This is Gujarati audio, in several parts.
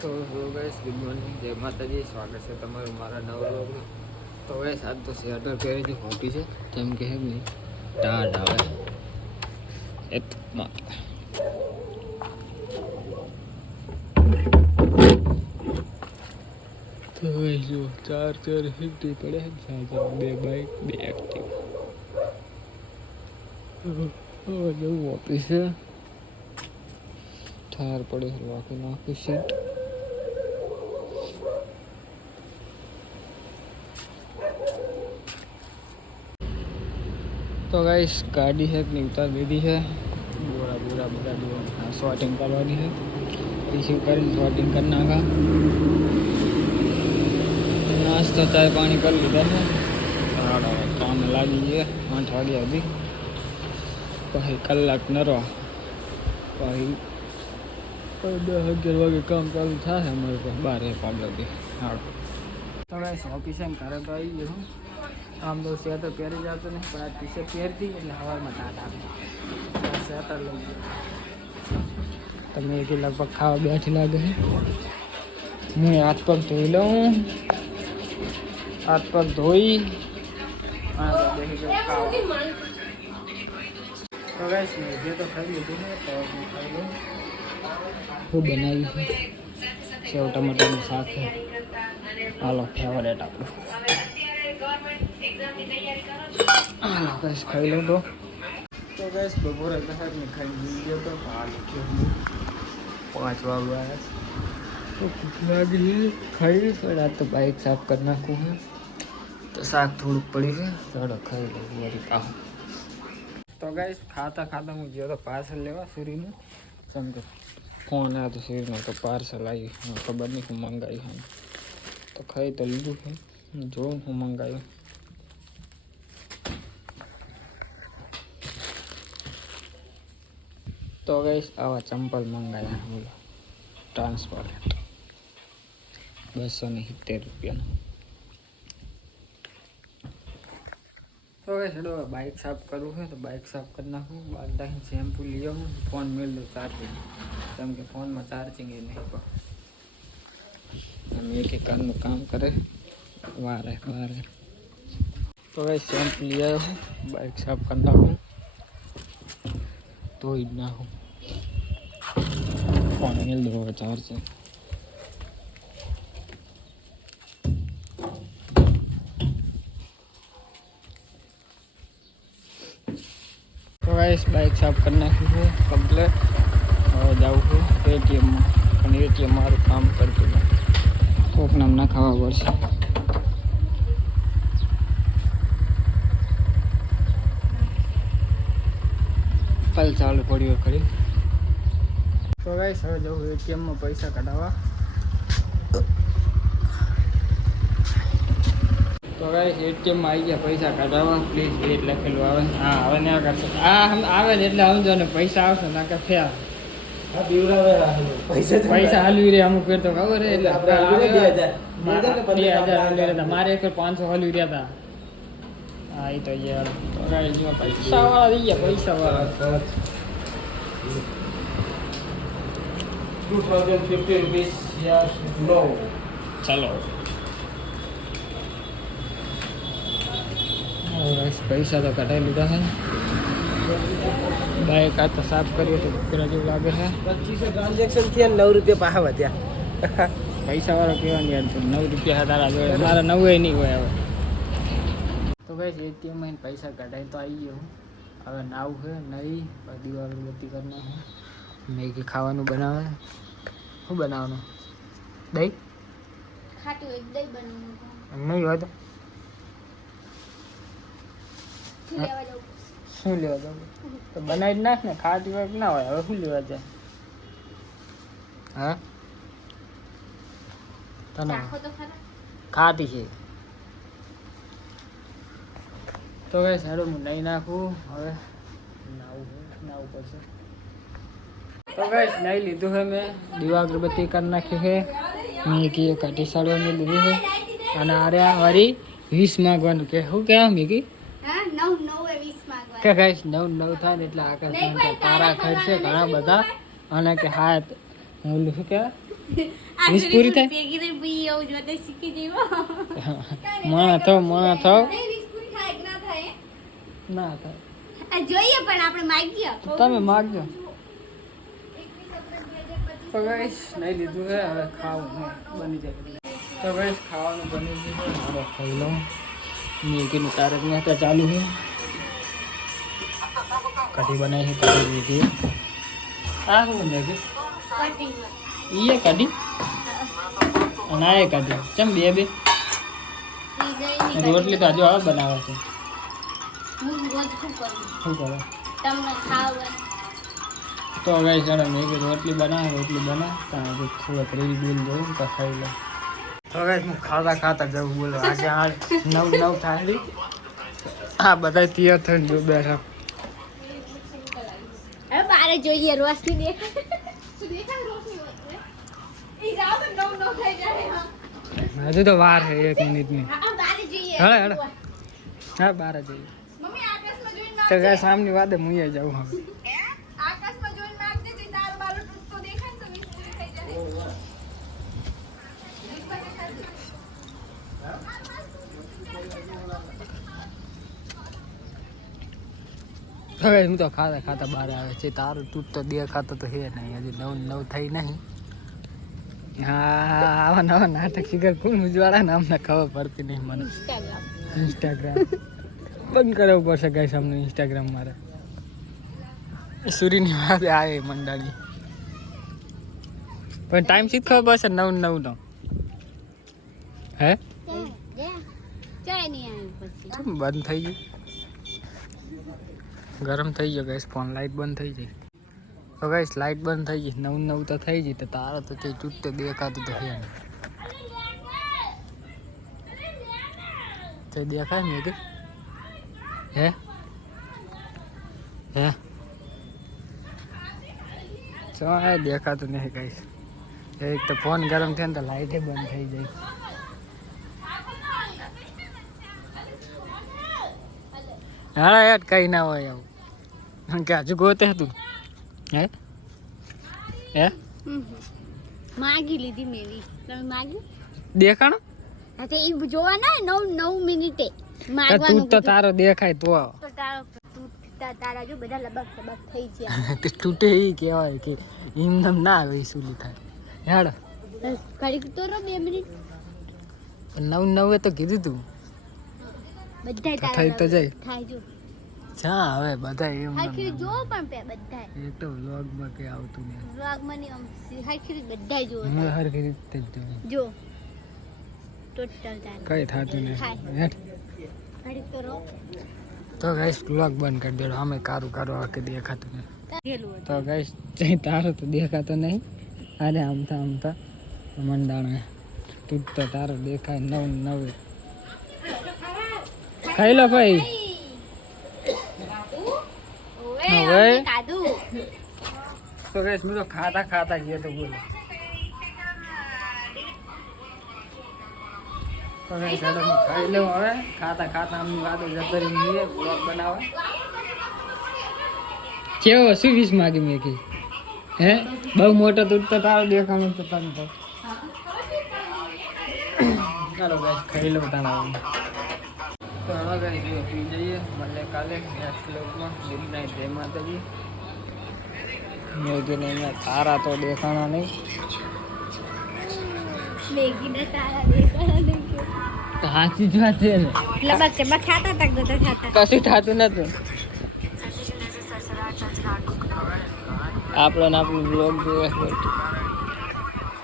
તો ગાઈસ ગુડ મોર્નિંગ, જય માતાજી. સ્વાગત છે તમારું મારા નવા વ્લોગમાં. તો ગાઈસ આજ તો સ્વેટર પહેરેલી ખોટી છે, કેમ કે હે નહીં ટાઢ આવે એટલા તો ગાઈસ જો ચાર હિંટી પડે છે, બે બાઈક બે એક્ટિવા. નવું ઓફિસ છે, ઠાર પડે છે, વાંકી નાખી સીટ. तो गाइस गाड़ी है अपनी उतार दीदी है, बोरा બધા शॉर्टिंग करवानी है, रिसीव कर शॉर्टिंग करना का. नाश्ता चाय पानी कर लीधा है, काम लागी है 8 वागे अभी. પછી કલાક નરવા પછી 10-11 વાગે કામ ચાલુ થાય અમારે તો 12-1 વાગે. હા તો ગાઈસ ઓફિસ એમ ઘરે તો આવી ગયો. આમ તો સ્વેટર પહેરી જતો નહીં, પણ આ ટી શર્ટ પહેરતી એટલે હવામાં ટાટ આવે. સ્વેટર લઈ ગયો તમને એક લગભગ ખાવા બેઠી લાગે છે. હું હાથ પગ ધોઈ લઉં, હાથ પગ ધોઈ બેસી ગયો ખાવા. તો ગાઈસ મેં જે તો ખાઈ લીધું ને, તો હું ખાઈ લઉં. હું બનાવી છે સેવ ટમાટરનું શાક છે. હાલો ફેવરેટ આપણું. ગેસ ખાઈ લો તો ગેસ બપોરે કશાકને ખાઈ ગયો તો હાલ 5 વાગ્યા તો ભૂખ લાગી ખાઈ. પણ આ તો બાઈક સાફ કરી નાખું છે, તો શાક થોડુંક પડી છે, ચાલો ખાઈ લઉં વળી પાછું. તો ગાઈસ ખાતા હું ગયો તો પાર્સલ લેવા સુરીનું. સમજો ફોન આવ્યો તો સુરીનો, તો પાર્સલ આવી. ખબર નહીં હું મંગાવ્યું. તો ખાઈ તો લીધું છે, જોઉં હું મંગાવ્યું. તો ગાઈસ આવા ચંપલ મંગાવ્યા, બોલો ટ્રાન્સપરન્ટ 270 રૂપિયાનો. તો ગાઈસ હેડો બાઇક સાફ કરવું છે, તો બાઇક સાફ કરી નાખું. બાદથી શેમ્પુ લઈ આવું, ફોન મેળ દઉં ચાર્જિંગ, કેમ કે ફોનમાં ચાર્જિંગ એ નહીં. અમે એક કારનું કામ કરે વારે. તો ગાઈસ શેમ્પુ લઈ આવ્યો હું, બાઇક સાફ કરી નાખું, ધોઈ જ નાખું. ફોન મેળ દો હવે ચાર્જિંગ. તો ગાઈસ બાઇક સાફ કરી નાખ્યું છે કમ્પ્લેટ. હવે જાઉં છું એટીએમમાં, પણ એટીએમ મારું કામ કરતું નથી, કોક નામ ના ખાવા પડશે. કાલ ચાલુ પડ્યું ખરી. તો ગાઈસ હવે જવું એટીએમમાં પૈસા કઢાવવા. તો ગાઈસ એટીએમમાં આવી ગયા પૈસા કઢાવવા. પ્લીઝ વેટ લખેલું આવે. હા હવે ના કરશે, આ આવે ને એટલે સમજો ને પૈસા આવશે ના કે ફેર પૈસા હાલવી રે. અમુક ફેર તો ખબર હે એટલે 2000 મારે એક 500 હાલવી રહ્યા હતા. હા એ તો યાર તો ગાઈસ જો પૈસા વાળા થઈ ગયા, પૈસા વાળા 2050 rupees. Yes, no. ચાલો પૈસા તો કઢાઈ લીધા છે. બાઈક આ તો સાફ કર્યું તો કુકરા જેવું લાગે છે. 2500 ટ્રાન્ઝેક્શન થયા, 9 રૂપિયા પાછા વધ્યા. પૈસા વાળો કહેવાની યાર, 9 રૂપિયા તારા જોડે, મારા 9 નહીં હોય હવે. તો ગાઈસ એટીએમમાં પૈસા કઢાઈ તો આવી ગયો. હવે નાવું છે નહીં, દિવાળી બત્તી કરી નાખું. મેગી ખાવાનું બનાવે. શું બનાવવાનું? દહીં ખાટું એક દહીં બનાવવાનું નહીં હોય તો લેવા જાવ. શું લેવા જાવ? તો બનાવી જ નાખ ને, ખાટી હોય ના હોય. હવે શું લેવા જાય? હા તને નાખો તો ખરા. ખાટી છે તો ગાઈસ હેડો હું નહીં નાખું. હવે નાવું પડશે. તો ગાઈસ નહીં લીધું છે મેં, દીવા અગરબત્તી કરી નાખી છે. મેગી કાઢી સાડવાની લીધી છે. અને આર્યા વારી 20 માંગવાનું કે શું કહેવા મેગી? હા 9 એ 20 માંગવા કે ગાઈસ 9 થાય ને એટલે આકાશ તારા ખર્ચે ઘણા બધા. અને કે હા ઓલું શું કહેવાય વીસ પૂરી થાય ભેગી ને પી આવું જો તે શીખી જેવો મણા થો નહીં 20 પૂરી થાય કે ના થાય ના થાય આ જોઈએ પણ આપણે માગીએ તમે માગજો તો ગાઈસ લઈ લીધું છે હવે ખાવું બની જાય તો ગાઈસ ખાવાનું બની ગયું છે હવે ખાઈ લઉં મેગીનું તારક મહેતા ચાલુ છે કઢી બનાવી છે કઢી લીધી આ શું મેગી કટિંગ એ કઢી અને આ એ કઢી ચમ બે બે રોટલી તો હજુ હવે બનાવે છે હું રોજ શું કરું શું કરો તમને ખાવ તો ગાઈસ ચાલો મેગી રોટલી બનાવે ત્યાં હજુ થોડોક રીલ બિલ જોઉં તો ખાઈ લઉં તો ગાઈસ હું ખાતા જવું બોલો આજે આ 9 થાય આ બધા તૈયાર થઈને જો બેઠા હવે બારે જોઈએ રોશની દેખાય રોશની હોય ઈ જાવ તો 9 થઈ જાય હજુ તો વાર છે 1 મિનિટની હા બારે જોઈએ હેડો હા બાર જઈએ મમ્મી આકાશમાં જોઈને તો ગાઈસ સામની વાતે હું જાઉં હવે આકાશમાં જોઈને માગજે જે તારો બાલો તૂટતો દેખાય ને તો 20 પૂરી થઈ જાય હવે હું તો ખાતા બહાર આવે છે તારું તૂટ તો દેખાતો તો હે નહીં હજુ 9 થઈ નહીં હા આવા નવા નાટક ફિગર કોણ ઉજવાડા ને અમને ખબર પડતી નહીં મને ઇન્સ્ટાગ્રામ બંધ કરવું પડશે ગાઈસ અમને ઇન્સ્ટાગ્રામ મારે સૂર્યની વાત આવે મંડાણી પણ ટાઈમ સીધ ખબર પડશે 9 નો હે ચાય નહીં આવ્યું પછી કેમ બંધ થઈ ગયું ગરમ થઈ ગયો ગાઈસ ફોન લાઈટ બંધ થઈ ગઈ તો ગાઈસ લાઈટ બંધ થઈ ગઈ 9 તો થઈ ગઈ તો તારા તો તે ચૂટતે દેખાતું તો હે નહીં તે દેખાય મેં કે હે શું દેખાતું નહીં ગાઈસ એક તો ફોન ગરમ થયો ને તો લાઈટે બંધ થઈ જાય હા યાર કઈ ના હોય આવું કે હજુ ગોતે હતું હે માગી લીધી મેં 20 તમે માગ્યું દેખાણો હા તો ઈ જોવા ના 9 મિનિટે તો માગવાનું તું તો તારો દેખાય તો તો તારા જો બધા લબક થઈ ગયા તે તૂટે એ કહેવાય કે એમ ના આવે સુલી થાય યાર ઘડીક તો રો 2 મિનિટ 9 તો કીધું તું બધાય થઈ તો જાય થાય જો જા હવે બધા એમ હાખી જો પણ પે બધાય એક તો વ્લોગમાં કઈ આવતું નહીં વ્લોગ મને હાખી બધાય જો હું હરખી રીતે જ જોઉં જો ટોટલ તાર કઈ થતું નહીં હેઠ ઘડીક તો રો તો ગાઈસ વ્લોગ બંધ કરી દેડો અમે કારું આકે દેખાતું નહીં થેલું તો ગાઈસ જઈ તારો તો દેખાતો નહીં અરે આમતા મંડાણે તું તો તારો દેખાય 9 ખાઈ લો ભાઈ ઓએ કાદુ તો ગાઈસ મેં તો ખાતા ગયો તો બોલો તો ગાઈસ ચાલો હું ખાઈ લઉં હવે ખાતા અમની વાતો જતરી નીએ બ્લોગ બનાવે કેવો શું 20 માગી મેં કી હે બહુ મોટો તૂટતો તારો દેખાણો તો તને તો ચાલો ગાઈસ ખાઈ લઉં તાણા તો હવે ગાઈસ પી જઈએ મળે કાલે નેક્સ્ટ વ્લોગમાં ગુડ નાઈટ જય માતાજી મેગીને અહીંયા તારા તો દેખાણા નહીં મેગી ને તારા દેખાડા નહીં તો હાચી જ વાત છે ને લબક ચબક ખાતા તક તો ખાતા કશું થતું નતું આપણો બ્લોગ જોવે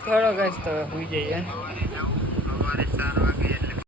થોડો ગાઈસ તો હોઈ જઈએ સવારે 4 વાગે